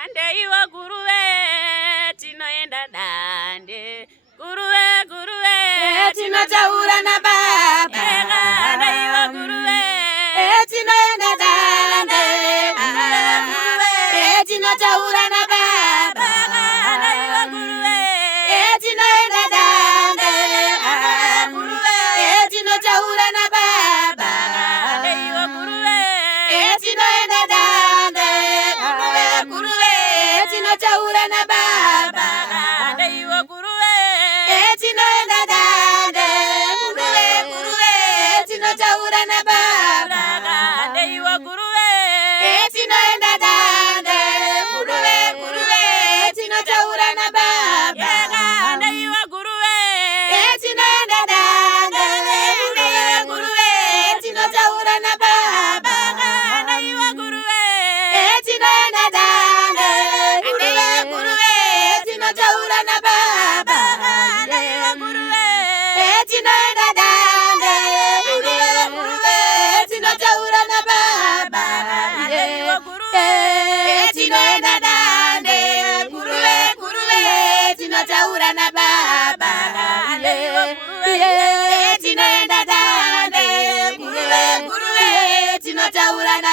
ande iwa guruwe tinoenda dande, guruwe guruwe tinotaura na baba. ande iwa guruwe tinoenda dande, tinotaura na baba. ande iwa guruwe tinoenda dande, tinotaura na baba. ande iwa guruwe tinoenda dande, tinotaura na baba. ande iwa guruwe tinoenda dande, tinotaura na baba. ande iwa guruwe tinoenda dande, tinotaura na baba. ande iwa guruwe tinoenda dande, tinotaura na baba. ande iwa guruwe tinoenda dande, tinotaura na baba. ande iwa guruwe tinoenda dande, tinotaura na baba. tinoenda dande, tinotaura na baba. tinoenda dande, tinotaura na